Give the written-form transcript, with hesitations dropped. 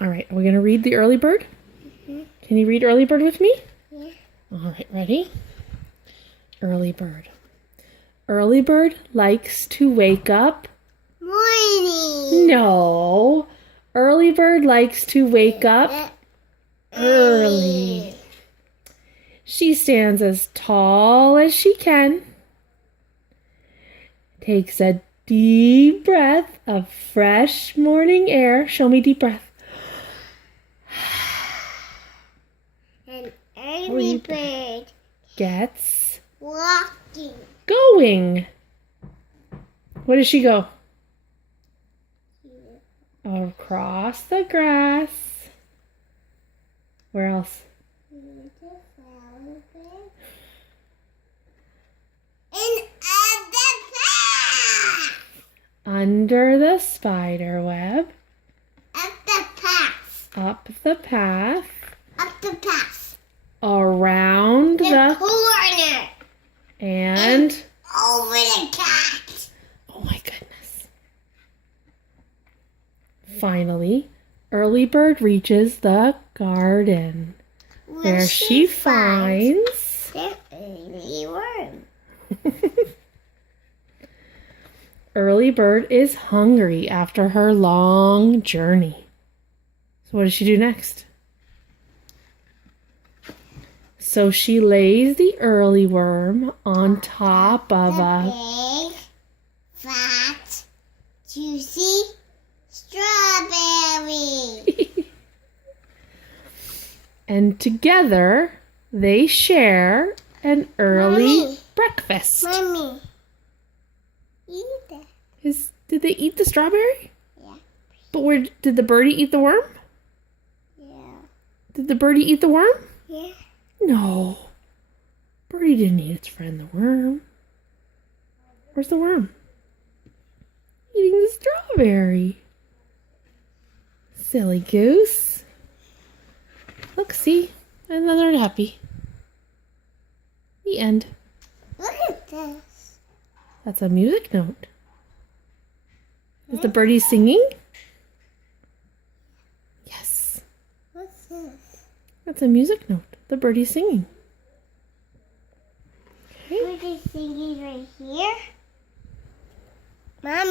All right, are we going to read the early bird? Mm-hmm. Can you read early bird with me? Yeah. All right, ready? Early bird. Early bird likes to wake up. Morning. No. Early bird likes to wake up early. She stands as tall as she can. Takes a deep breath of fresh morning air. Show me deep breath. An early bird Gets walking. going. Where does she go? Across the grass. Where else? Under the spider web. Up the path. Up the path. Up the path. Around The corner. And over the cat. Oh my goodness. Finally, early bird reaches the garden where she finds the early worm. Early bird is hungry after her long journey. So what does she do next? So she lays the early worm on top of a big, fat, juicy strawberry. And together they share an early Mommy. breakfast. Mommy, eat that. Did they eat the strawberry? Yeah. But where did the birdie eat the worm? Yeah. Did the birdie eat the worm? Yeah. No. Birdie didn't eat its friend, the worm. Where's the worm? Eating the strawberry. Silly goose. Look, see? And then they're happy. The end. Look at this. That's a music note. Is the birdie singing? Yes. What's this? That's a music note. The birdie's singing. Okay. Birdie singing right here. Mommy.